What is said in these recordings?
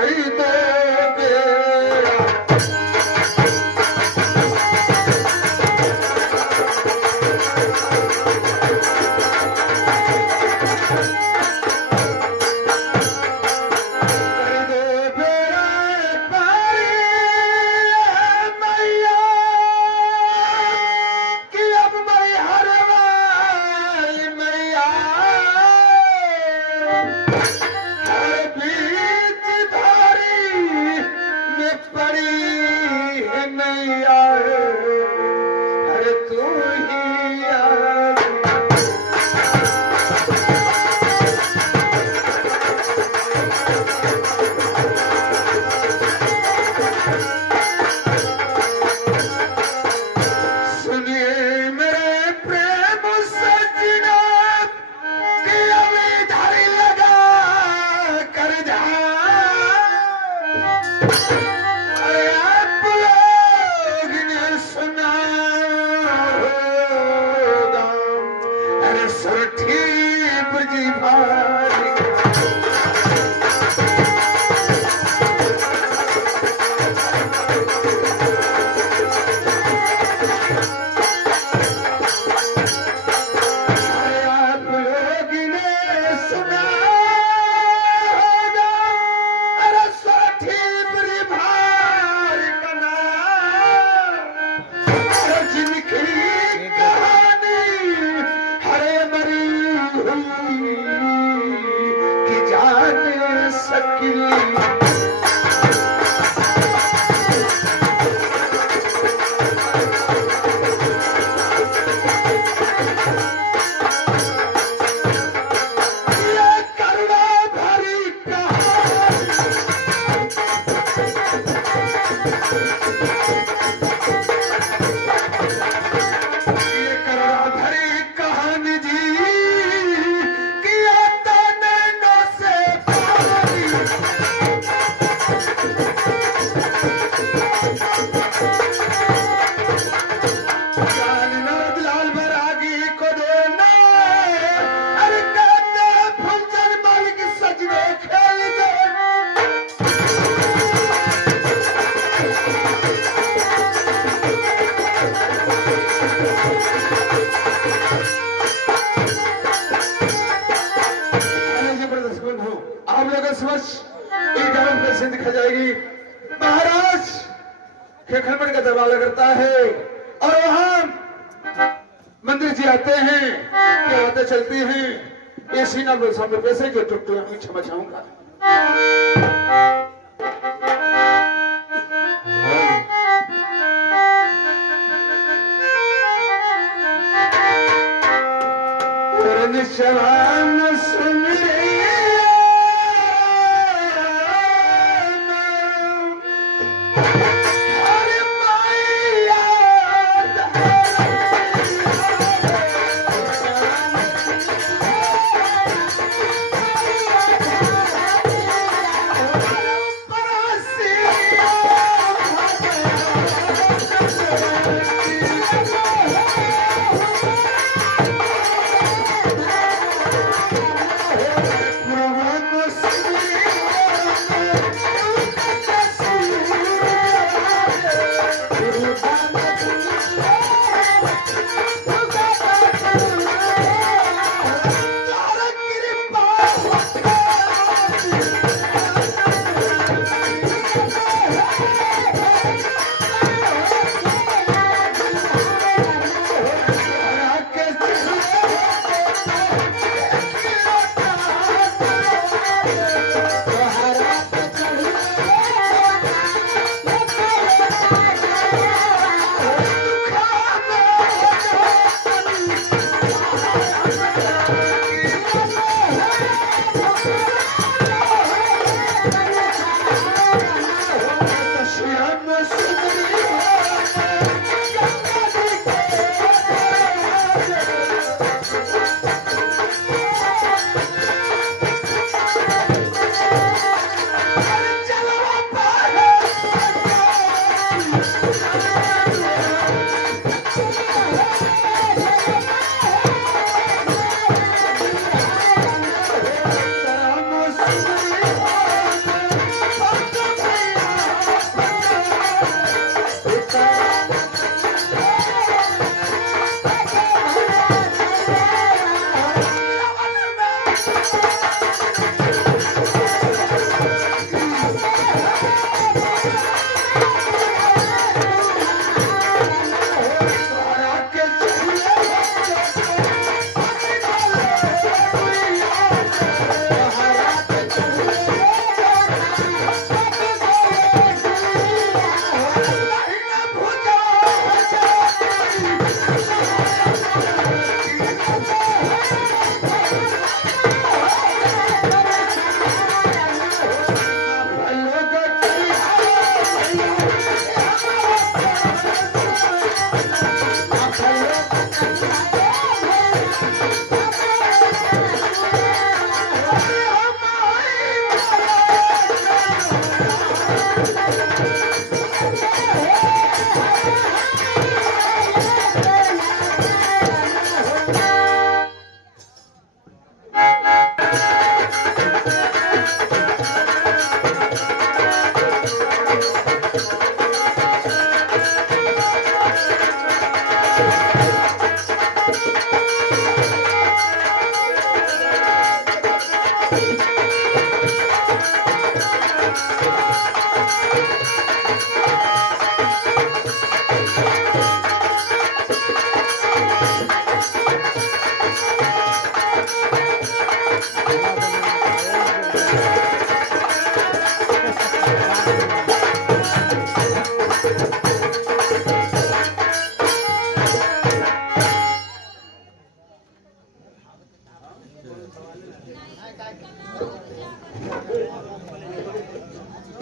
कही दोगे। दिखा जाएगी। महाराज खेखरमण का दरबार करता है और वहां मंदिर जी आते हैं, क्या बातें चलती हैं। ये सीना में सामने पैसे के टुकड़े मैं क्षमा चाहूंगा। शरान सुन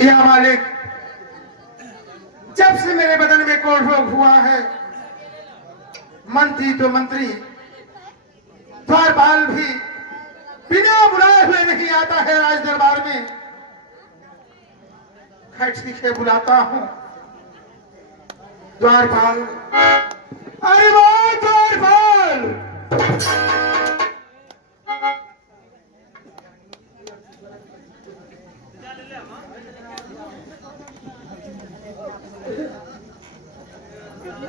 या मालिक, जब से मेरे बदन में कोढ़ रोग हुआ है, मंत्री तो मंत्री, द्वारपाल भी बिना बुलाए हुए नहीं आता है राज दरबार में। खट दिखे बुलाता हूं, द्वारपाल, अरे वाह द्वारपाल।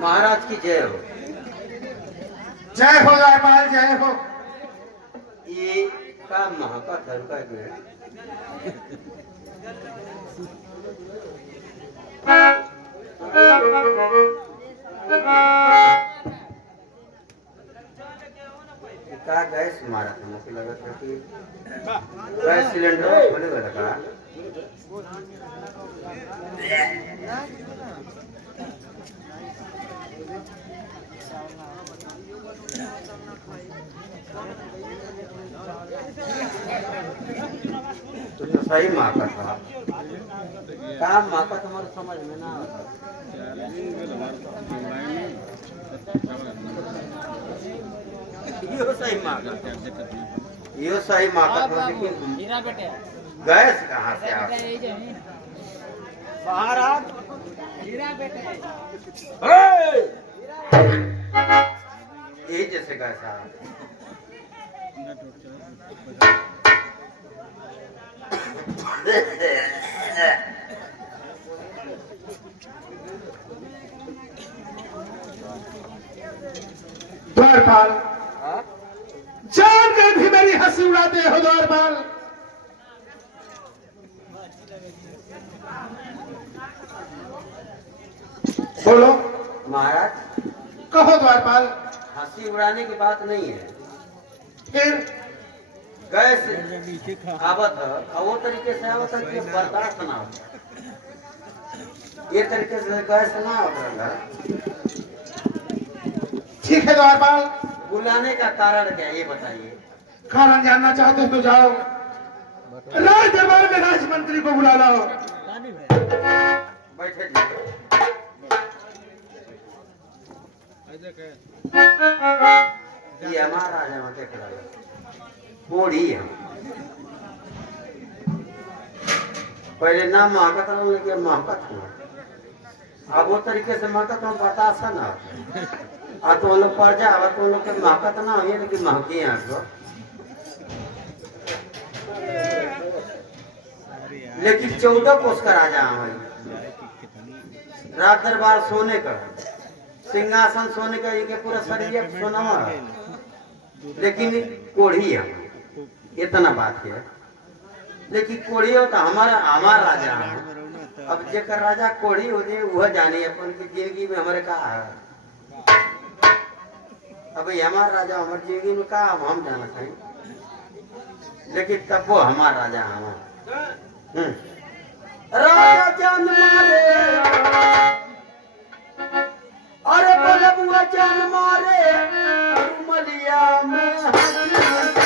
महाराज की जय हो। जय हो द्वारपाल, जय हो। ये का महका धरका गया। का गैस मारा था, मुझे लगा था कि गैस सिलेंडर खोले हुआ लगा। तो सही माका था, काम माका तुम्हारे समझ में ना आता। यो सही माका, यो सही माका था, लेकिन गैस कहाँ से आ बाहर आ? ये जैसे गैस आ द्वारपाल, जानकर भी मेरी हंसी उड़ाते हो द्वारपाल। बोलो महाराज। कहो द्वारपाल। हंसी उड़ाने की बात नहीं है, फिर गैस आवत है और वो तरीके से आवत है कि बर्दाश्त ना हो। ये तरीके से गैस ना आवत है। ठीक है द्वारपाल, बुलाने का कारण क्या ये बताइए। कारण जानना चाहते हो तो जाओ, राज दरबार में राजमंत्री को बुला लाओ। बैठे जी। ये हमारा राजा मत देख रहा बूढ़ी है। पहले ना महकत रहा, लेकिन महकत हुआ। अब वो तरीके से महकत हम बता सा ना आ तो लोग पड़ जा, तो लोग के महकत ना हुई, लेकिन महकी है तो। लेकिन 14 कोस का राजा हमारी, राज दरबार सोने का, सिंहासन सोने का, ये पूरा शरीर सोना है, लेकिन कोढ़ी है। इतना बात है। लेकिन कोड़ी हो तो हमार राजा है। अब जेकर राजा कोड़ी हो जाए वह जाने अपन की जिंदगी में हमारे का है। अब हमार राजा हमारी जिंदगी में का हम जाना चाहिए। लेकिन तब वो हमार राजा हमार राजा जान मारे अरे बोले बुआ जान मारे मलिया में हंसी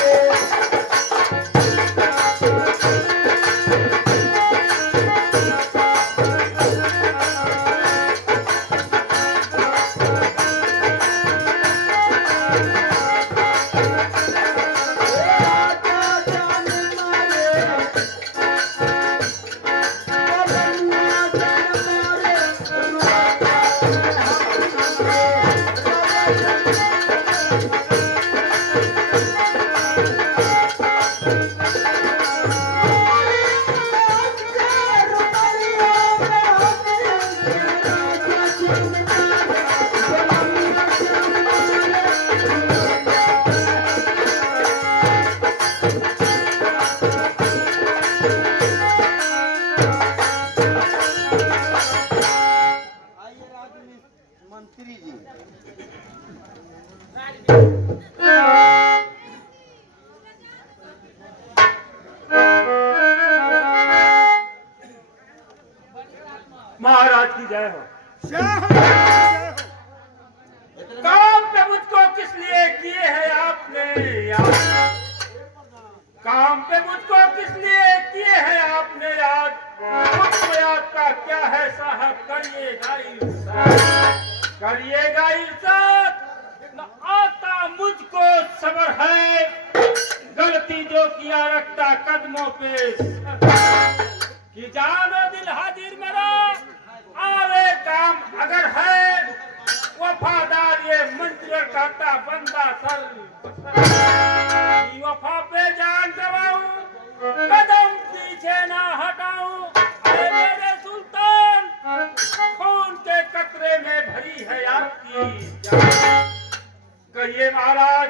मंत्री जी महाराज की जय हो। काम पे मुझको किस लिए किए हैं आपने याद? काम पे मुझको किस लिए किए हैं आपने याद? मुझको आपका क्या है साहब, करिएगा इरशाद, करिएगा इरशाद। न आता मुझको सबर है, गलती जो किया रखता कदमों पे कि जानो दिल हाजिर मेरा आवे काम अगर है, वफादार ये मंजिल कहता बंदा सर वफा पे जान गवाऊं, कदम पीछे ना हटाऊं। अरे मेरे सुल्तान, खून के कतरे में भरी है आपकी जान। कहिए महाराज,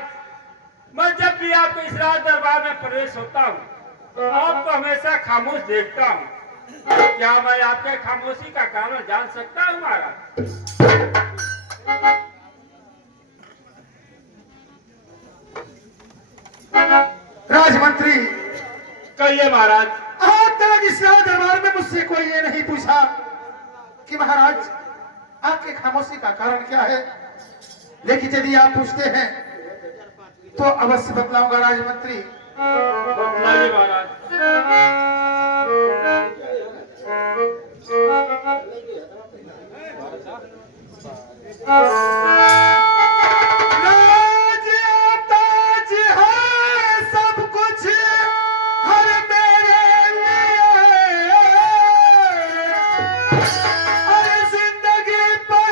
मैं जब भी आपके इस राज दरबार में प्रवेश होता हूँ आपको हमेशा खामोश देखता हूँ। क्या मैं आपके खामोशी का कारण जान सकता हूँ महाराज? राजमंत्री, कहिए महाराज। आज तक इस राज दरबार में मुझसे कोई ये नहीं पूछा कि महाराज आपके खामोशी का कारण क्या है। लेकिन यदि आप पूछते हैं तो अवश्य बतलाऊंगा राजमंत्री। बतलाइए महाराज। राज ताज है सब कुछ हर मेरे लिए, अरे जिंदगी पर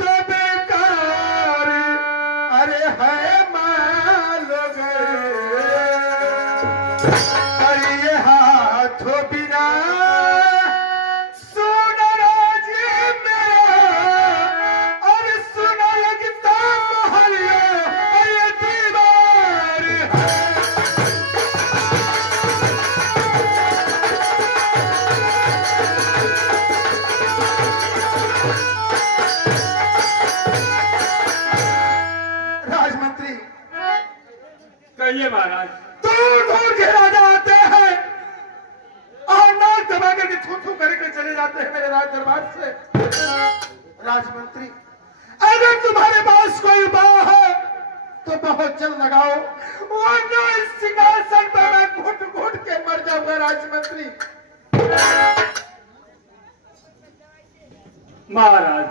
तो बेकार, अरे है मालोग, अरे ये हाथों बिना सुन राज मेरा, और सुन लगता महलिया, अरे दीवार है। राजमंत्री, कहिए महाराज। दूर दूर के राजा आते हैं और नाक दबा करके थू थू करके चले जाते हैं मेरे राज दरबार से। राजमंत्री, अगर तुम्हारे पास कोई उपाय है तो बहुत जल्द लगाओ, वरना इस सिंहासन पर मैं घुट घुट के मर जाऊंगा। राजमंत्री महाराज,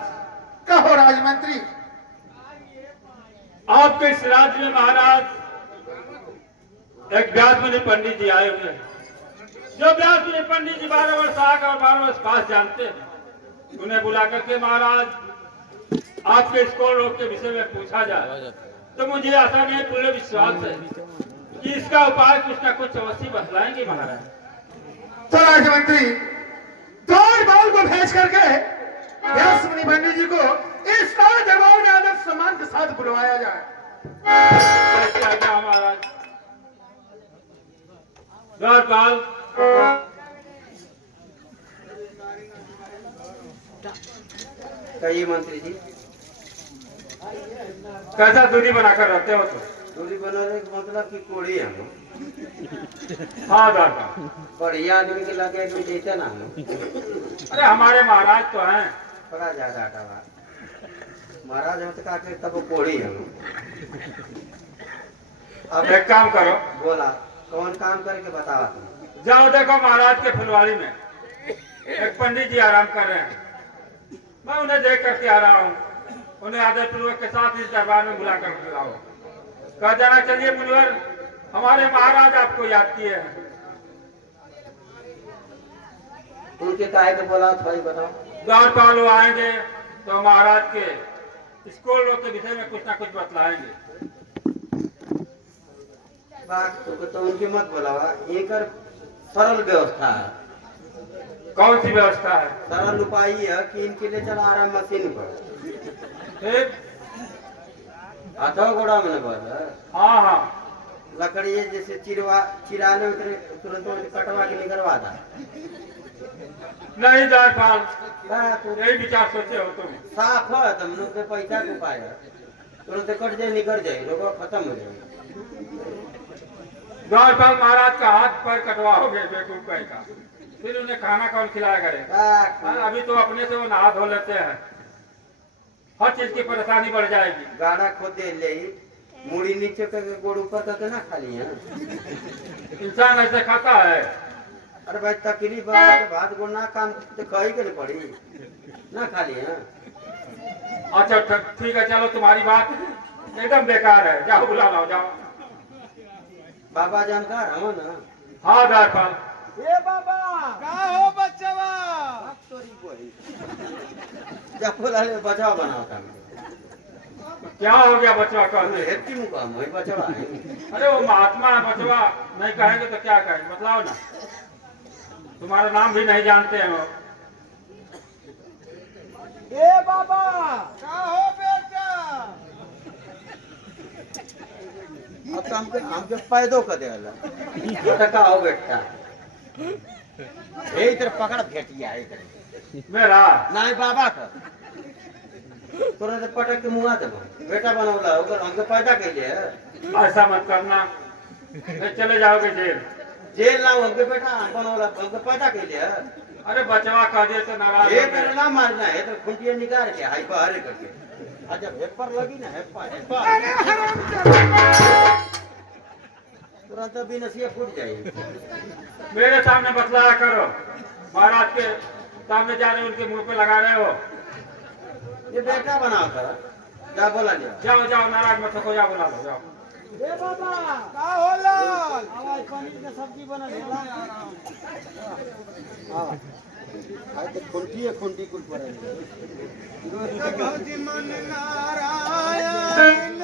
कहो राजमंत्री। आपके इस राज्य में महाराज एक व्यास मुनि पंडित जी आए हुए हैं। जो व्यास मुनि पंडित जी 12 वर्ष आगे और 12 वर्ष पास जानते हैं, उन्हें बुला करके महाराज आपके स्कूल रोग के विषय में पूछा जाए तो मुझे आशा नहीं, पूरे विश्वास है कि इसका उपाय कुछ ना कुछ अवश्य बतलाएंगे महाराज। तो राजमंत्री, दौड़ बाल को भेज करके व्यास मुनि पंडित जी को इस राज दरबार में आदर सम्मान के साथ बुलवाया जाए। कैसे आज्ञा महाराज? द्वारपाल, कहिए मंत्री जी। कैसा दूरी बनाकर रहते हो तुम? दूरी बनाने का मतलब कि कोड़ी हम हाँ द्वारपाल। बढ़िया आदमी के लगे में देते ना हम अरे हमारे महाराज तो हैं। बड़ा ज्यादा हटावा महाराज हम तो काटे तब कोड़ी हम। अब एक काम करो, बोला कौन काम करके बतावा तुम। जाओ देखो महाराज के फुलवारी में एक पंडित जी आराम कर रहे हैं। मैं उन्हें देख करके आ रहा हूँ। उन्हें आदर पूर्वक के साथ इस दरबार में बुला कर बुलाओ। कह जाना चलिए मुनिवर, हमारे महाराज आपको याद किए हैं। उनके काहे को बोला था बताओ। द्वारपाल वो आएंगे तो महाराज के स्कूल के विषय में कुछ ना कुछ बतलाएंगे। बात तो उनकी मत बोलावा। एक सरल व्यवस्था है। कौन सी व्यवस्था है? सरल उपाय है कि इनके लिए चला आ रहा है मशीन पर फिर हाथों गोड़ा में बल हाँ हाँ लकड़ी जैसे चिराने उतरे तुरंत कटवा के निकलवा था। नहीं द्वारपाल, तो यही विचार सोचे हो तुम। साफ है तुम लोग के पैसा के उपाय है। तुरंत कट जाए निकल जाए लोग खत्म हो जाए। द्वारपाल महाराज का हाथ पैर कटवाओगे बेवकूफ कहीं का, फिर उन्हें खाना कौन खिलाया करेगा? अभी तो अपने से वो नहा धो लेते हैं। हर चीज की परेशानी बढ़ जाएगी। गाड़ा खोद दे ले मुड़ी नीचे करके गोड़ ऊपर करके ना खाली है। इंसान ऐसे खाता है? अरे भाई तकलीफ के बाद गोड़ ना काम तो कही के नहीं पड़ी ना खाली है। अच्छा ठीक है, चलो तुम्हारी बात एकदम बेकार है। जाओ बुला लाओ, जाओ। बाबा जानकार हो ना। हाँ द्वारपाल। ए बाबा का हो बच्चवा? जब बोला ले बचाव बनाता क्या हो गया बचवा का? हेप्टी मुका मैं बचावा है। अरे वो महात्मा है, बचवा नहीं कहेंगे तो क्या कहेंगे? बतलाओ ना, तुम्हारा नाम भी नहीं जानते हैं वो। ए बाबा का हो बेटा? अब तो हमके पैदो कर देला का हो बेटा ए इधर पकड़ भेटिया इधर मेरा नहीं बाबा का तुरंत पटक के मुआ देबो। बेटा बनौला ओकर हमके पैदा के लिए ऐसा मत करना, फिर चले जाओगे जेल। जेल ना हमके बेटा बनौला हमके पैदा के लिए। अरे बचवा कह दिए तो नाराज ये हो गए। तेरे ना मारना है तो खुंटिया निकाल के हाई पर करके अच्छा हेपर लगी ना हेपर तुरंत भी नसिया फूट जाएगी। मेरे सामने बतलाया करो, महाराज के सामने जा रहे उनके मुंह पे लगा रहे हो। ये बेटा बनाओ था जा बोला लिया। जाओ जाओ, नाराज मत हो, जाओ बुला लो, जाओ। ए बाबा का हो लाल? आवाज पनीर के सब्जी बना देला। हां आई तो खुंटी कुल पर भौजी मन नारायण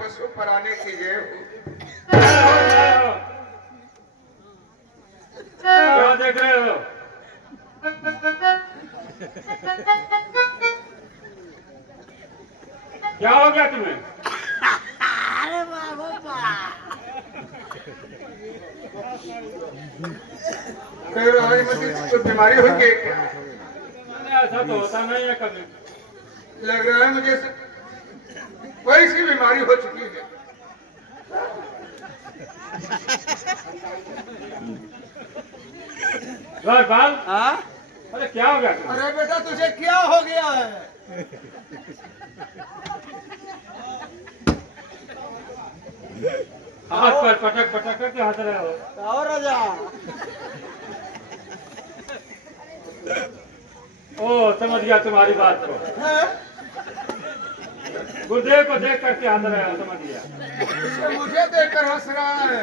पशु पराने की जय हो। क्या देख रहे हो? क्या हो गया तुम्हें? अरे बाबा कोई बीमारी हो गई क्या? ऐसा तो होता नहीं है कभी। लग रहा है मुझे कोई सी बीमारी हो चुकी है। बाल अरे क्या हो गया तुम्हें? अरे बेटा तुझे क्या हो गया है? हाथ पर पटक पटक करके हंस रहे हो। और राजा ओ समझ गया तुम्हारी बात को। हैं? गुरुदेव को देख करके हंस रहे हो, समझ गया। ये मुझे देखकर हंस रहा है।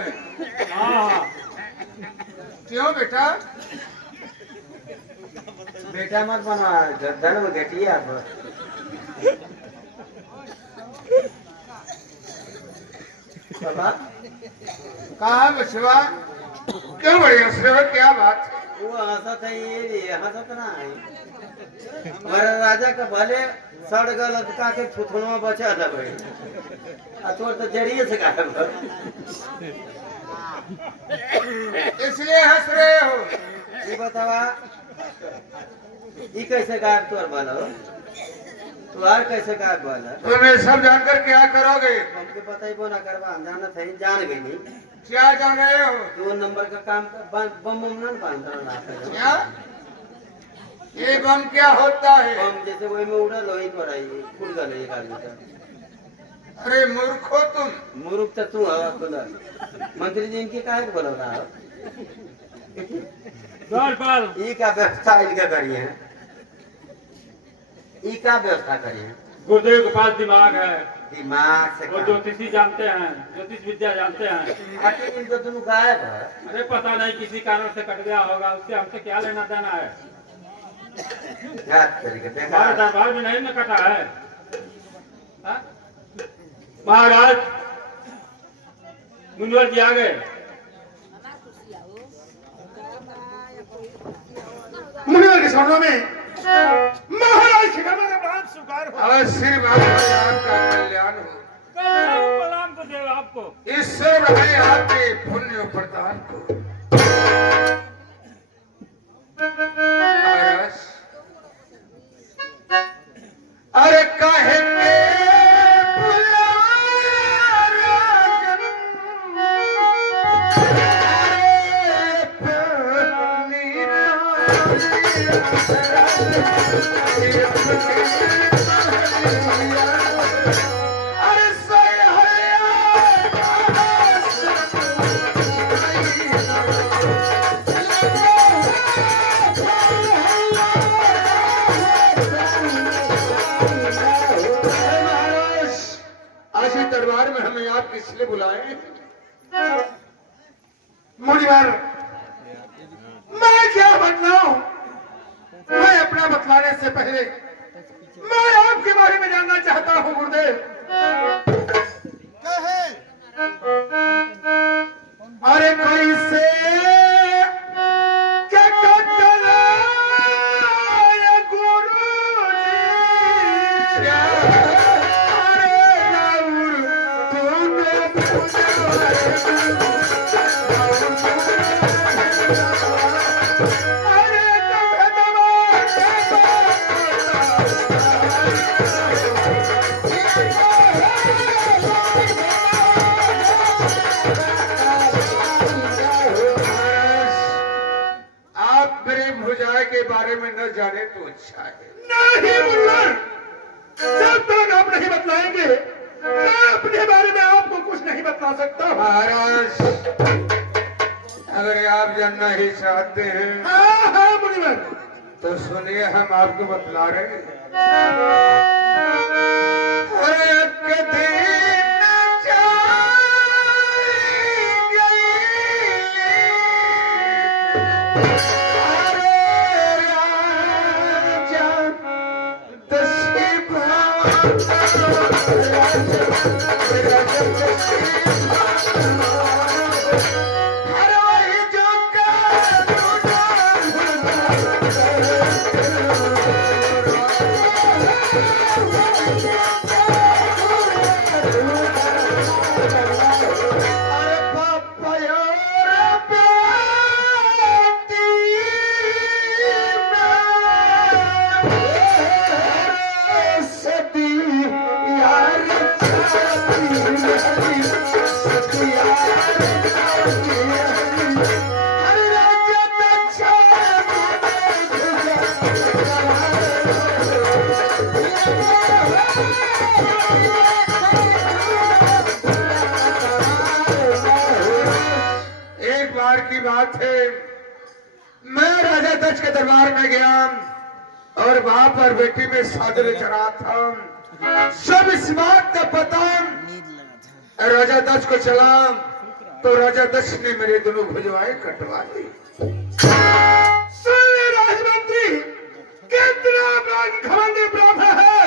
हाँ क्यों बेटा? बेटा मत बना, धन में घटिया आप। बाबा कहा बचवा? क्यों बड़ी हंस रहे हो? क्या बात? वो हंसत है, ये हंसत ना है। हमारे राजा का भले सड़ गलत का के थुथुनवा बचा था भाई, आ तोर तो जड़िए से गायब। इसलिए हंस रहे हो? ये बतावा, ये कैसे गायब तोर बनो? तुहार कैसे गायब बना? तुम्हें सब जानकर क्या करोगे? हमके पता ही बोना करवा, हम जाना था, जान गई नहीं। क्या जान रहे हो? 2 नंबर का काम बम बम न बांधना क्या? ये बम क्या होता है? बम जैसे वही में उड़ल वही पर आई फूल गल एक आदमी का। अरे मूर्खो तुम! मुरुख तो तू हवा खुदा। मंत्री जी इनके काहे को बोला रहा? द्वारपाल, ई का व्यवस्था इनका करिए, ई का व्यवस्था करिए। गुरुदेव के पास दिमाग है, दिमाग से वो काम। ज्योतिषी जानते हैं, ज्योतिष विद्या जानते हैं। आखिर इनको दोनों गायब है। अरे पता नहीं किसी कारण से कट गया होगा, उससे हमसे क्या लेना देना है? याद करके देखा। हमारे दरबार में नहीं न कटा है। हाँ? महाराज मुनिवर जी आ गए। मुनिवर के शरणों में महाराज शिखरमा का प्राण स्वीकार हो। अवश्य आपका कल्याण हो। प्रणाम गुरुदेव आपको। ईश्वर है आपके पुण्य प्रदान को। महाराज, अरे काहे के बुलाया राजन, अरे प्यानी अरे सोय आज ही दरबार में हमें आप किस लिए बुलाए? मुनिवर, मैं क्या बतलाऊं? मैं अपना बतलाने से पहले मैं आपके बारे में जानना चाहता हूं गुरुदेव। कहे अरे कोई से क्या कतला गुरुजी, क्या अरे राउर तूने अरे आप मेरे भुजाए के बारे में न जाने तो अच्छा है। नहीं मुनिवर, जब तक आप नहीं बतलाएंगे मैं अपने बारे में आपको कुछ नहीं बतला सकता। महाराज, अगर आप जानना ही चाहते हैं हाँ हाँ मुनिवर, तो सुनिए हम आपको बतला रहे हैं। अरे कभी यार एक बार की बात है, मैं राजा दक्ष के दरबार में गया और बाप और बेटी में शादी चढ़ा था। सब इस बात का पता राजा दक्ष को चला तो राजा दक्ष ने मेरे दोनों भुजवाएं कटवा दी। राजमंत्री कितना घमंडी ब्राह्मण है,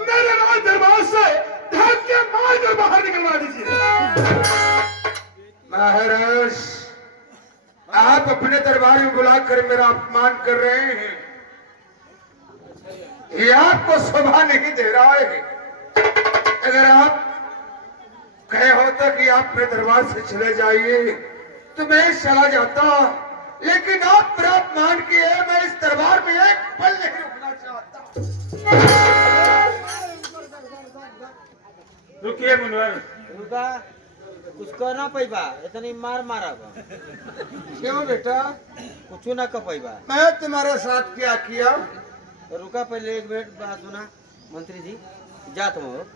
मेरे राज दरबार से ढक के मार कर बाहर निकलवा दीजिए। महाराज, आप अपने दरबार में बुलाकर मेरा अपमान कर रहे हैं, ये आपको शोभा नहीं दे रहा है। अगर आप कहे होता कि आप मेरे दरबार से चले जाइए तो मैं चला जाता, लेकिन आप मेरा अपमान किए, मैं इस दरबार में एक पल नहीं रुकना चाहता। रुकिए मुनवर, रुका, कुछ करना पैबा, इतनी मार मारा बा। क्यों बेटा, कुछ ना कर पैबा। मैं तुम्हारे साथ क्या किया? रुका, पहले एक मिनट बात सुना। मंत्री जी, जा तुम हो।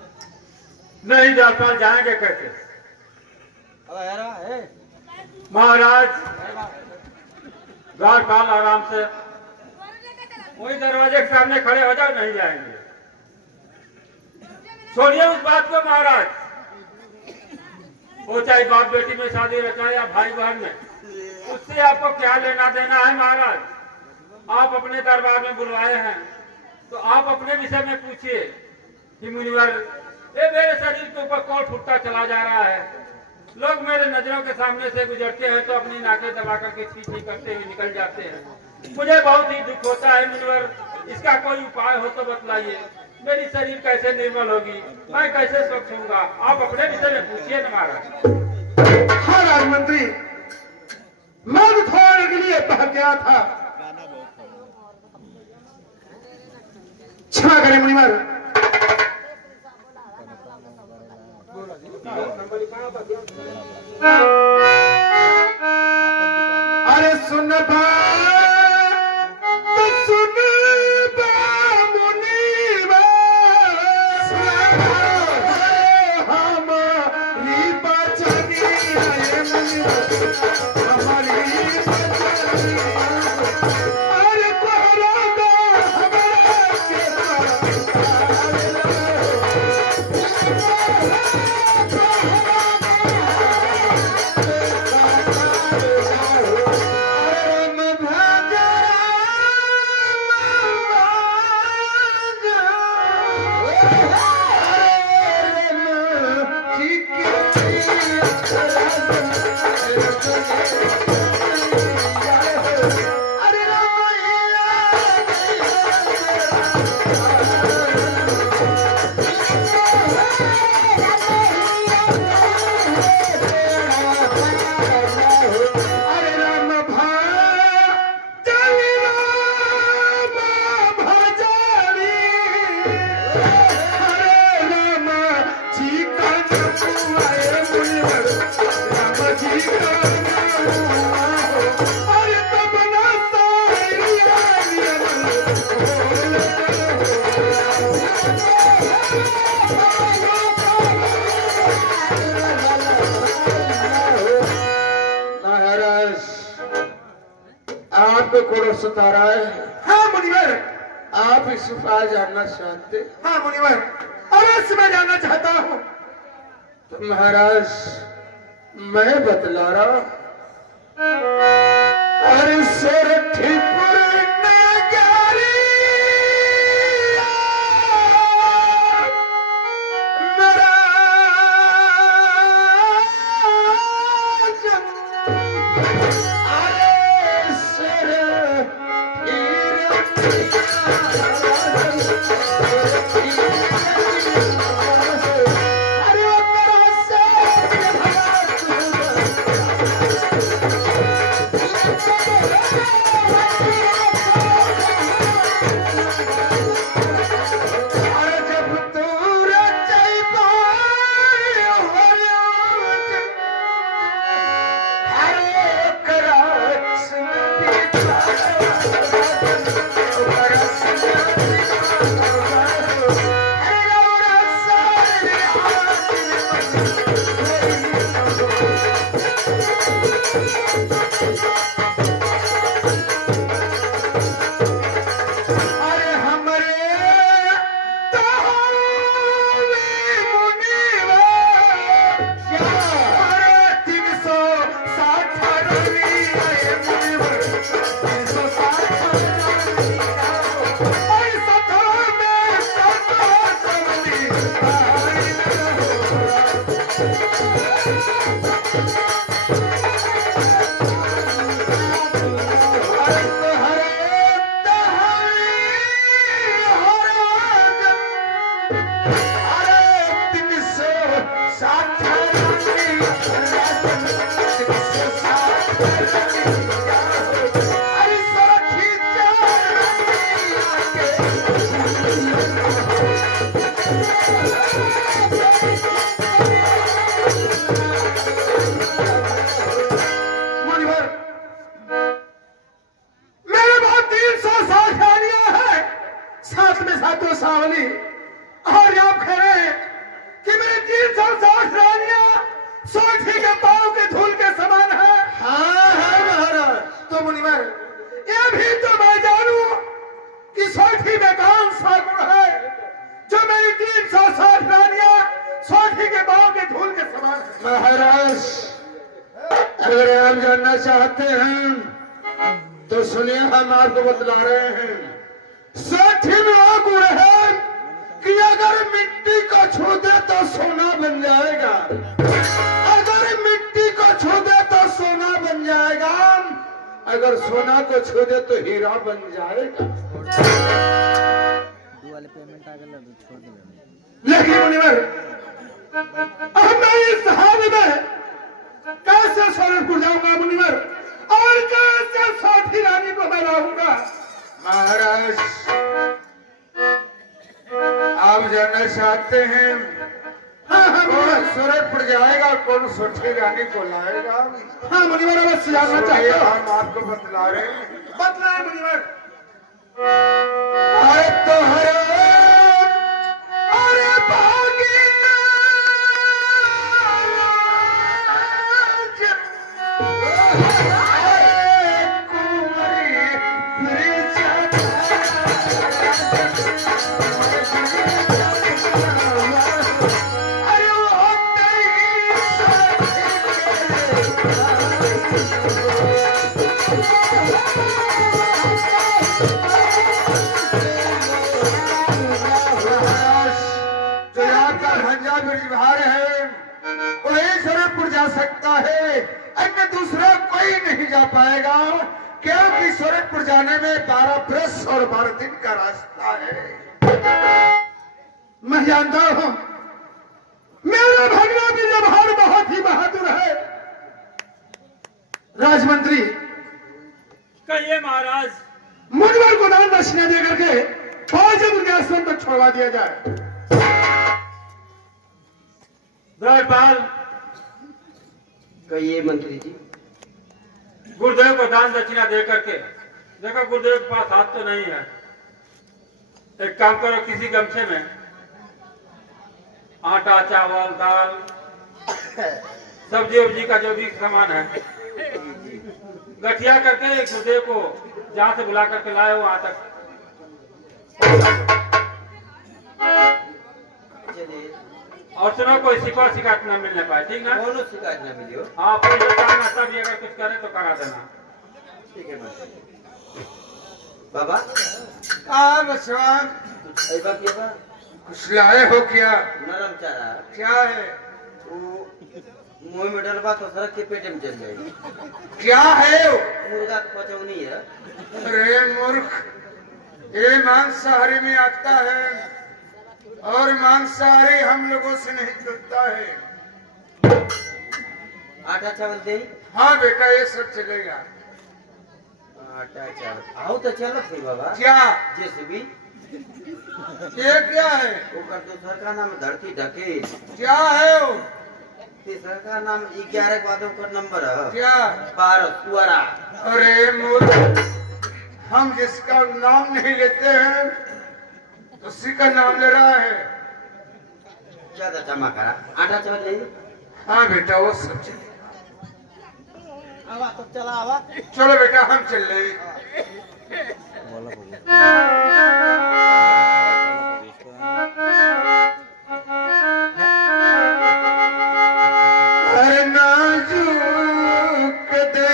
नहीं जापाल जाएंगे कैसे? अब हेरा है महाराज, द्वारपाल आराम से वही दरवाजे के सामने खड़े हो जाओ, नहीं जाएंगे। छोड़िए उस बात को महाराज, वो चाहे बाप बेटी में शादी रचा या भाई बहन में, उससे आपको क्या लेना देना है महाराज। आप अपने दरबार में बुलवाए हैं तो आप अपने विषय में पूछिए कि मुनिवर, ये मेरे शरीर के ऊपर कौन फुटता चला जा रहा है। लोग मेरे नजरों के सामने से गुजरते हैं तो अपनी नाकें दबा करके छी छी करते हुए निकल जाते हैं। मुझे बहुत ही दुख होता है मुनिवर, इसका कोई उपाय हो तो बतलाइए। मेरी शरीर कैसे निर्मल होगी, मैं कैसे स्वच्छ होऊंगा, आप अपने विषय में पूछिए न महाराज। हाँ राजमंत्री, मैं भी थोड़े के लिए बह गया था, क्षमा करें मुनिवर। अरे सुन बा, सुन बा मुनिवर, हमारी बचनी है मुनिवर, हमारी बचनी। अरे कोहरा दो हमारे आपको कौन सता रहा है? हाँ मुनिवर। आप इस उपाय जानना चाहते? हाँ मुनिवर, अवश्य मैं जानना चाहता हूँ। तो महाराज मैं बतला रहा, अरे सोरठीपुर नगरी मेरा Thank you. साथ में सातों सावली, और आप कह रहे हैं कि मेरी 360 रानियां सोठी के पांव के धूल के समान है। हाँ है महाराज। तो मुनिवर ये भी तो मैं जानूं कि सोठी में कौन सा गुण है जो मेरी 360 रानियां सोठी के पांव के धूल के समान है। महाराज अगर आप जानना चाहते हैं तो सुनिए, हम आपको बतला रहे हैं। सोठी में वो गुण है कि अगर मिट्टी को छू दे तो सोना बन जाएगा, अगर मिट्टी को छू दे तो सोना बन जाएगा, अगर सोना को छू दे तो हीरा बन जाएगा। लेकिन मुनिवर अब मैं इस हाल में कैसे सोरठपुर जाऊंगा मुनिवर, और कैसे सोठी रानी को मैं लाऊंगा? महाराज आप जानना चाहते हैं कौन सूरतपुर जाएगा, कौन सोठी रानी को लाएगा? हाँ मुनिवर अवश्य जानना चाहते हो। हम आपको बतला रहे हैं। बतलाए मुनिवर। अरे तो अरे जा सकता है, अन्य दूसरा कोई नहीं जा पाएगा, क्योंकि सूरतपुर जाने में 12 बरस और 12 दिन का रास्ता है। मैं जानता हूं मेरा भगना भी जवाहर बहुत ही बहादुर है। राजमंत्री कहिए महाराज। मुनिवर को दान दक्षिणा दे करके फौज उनके आश्रम तक छोड़वा दिया जाए। दरबार कहिए मंत्री जी। गुरुदेव को दान दक्षिणा दे करके देखो, गुरुदेव के पास हाथ तो नहीं है। एक काम करो, किसी गमछे में आटा चावल दाल सब्जी वब्जी का जो भी सामान है गठिया करके गुरुदेव को जहां से बुला करके लाए वहां तक। और सुनो, कोई शिकायत शिकायत न मिलने पाए, ठीक ना? कौन शिकायत न मिली हो? हाँ, कोई जो चाय नाश्ता भी अगर कुछ करे तो करा देना। ठीक है बाबा। बसवान बा कुछ लाए हो क्या? नरम चारा क्या है? वो मुंह में डलवा तो सड़क के पेट में चल जाएगी। क्या है वो? मुर्गा की पचौनी है। अरे मूर्ख, ये मांसाहारी में आता है और मांसाहारी हम लोगों से नहीं चलता है। आटा चावल दे। हाँ बेटा, ये सब चलेगा। आटा चावल आओ तो चलो फिर बाबा। क्या? जेसीबी। ये क्या है? वो कर दो। सर का नाम धरती ढके। क्या है वो? तीसरा का नाम 11 के वादों का नंबर है। क्या? 12 सुअरा। अरे मूर्ख, हम जिसका नाम नहीं लेते हैं उसी का नाम ले रहा है। ज्यादा जमा करा। आटा चावल ले। हाँ बेटा, वो सब चलेगा। आवा तो चला आवा। चलो बेटा, हम चल रहे हैं। अरे नाजुक दे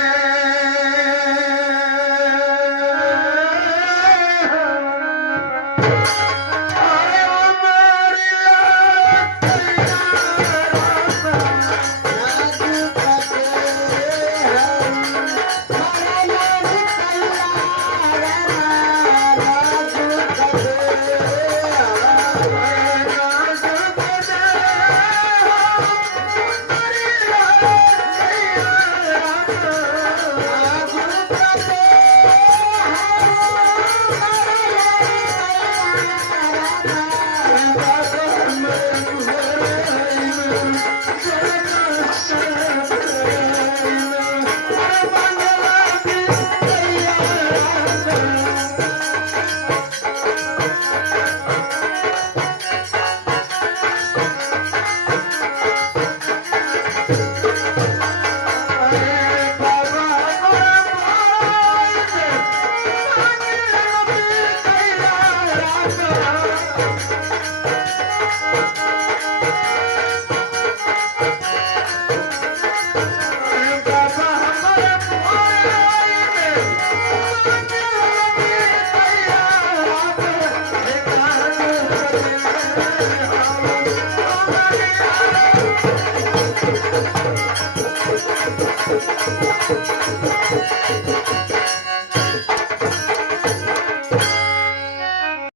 Thank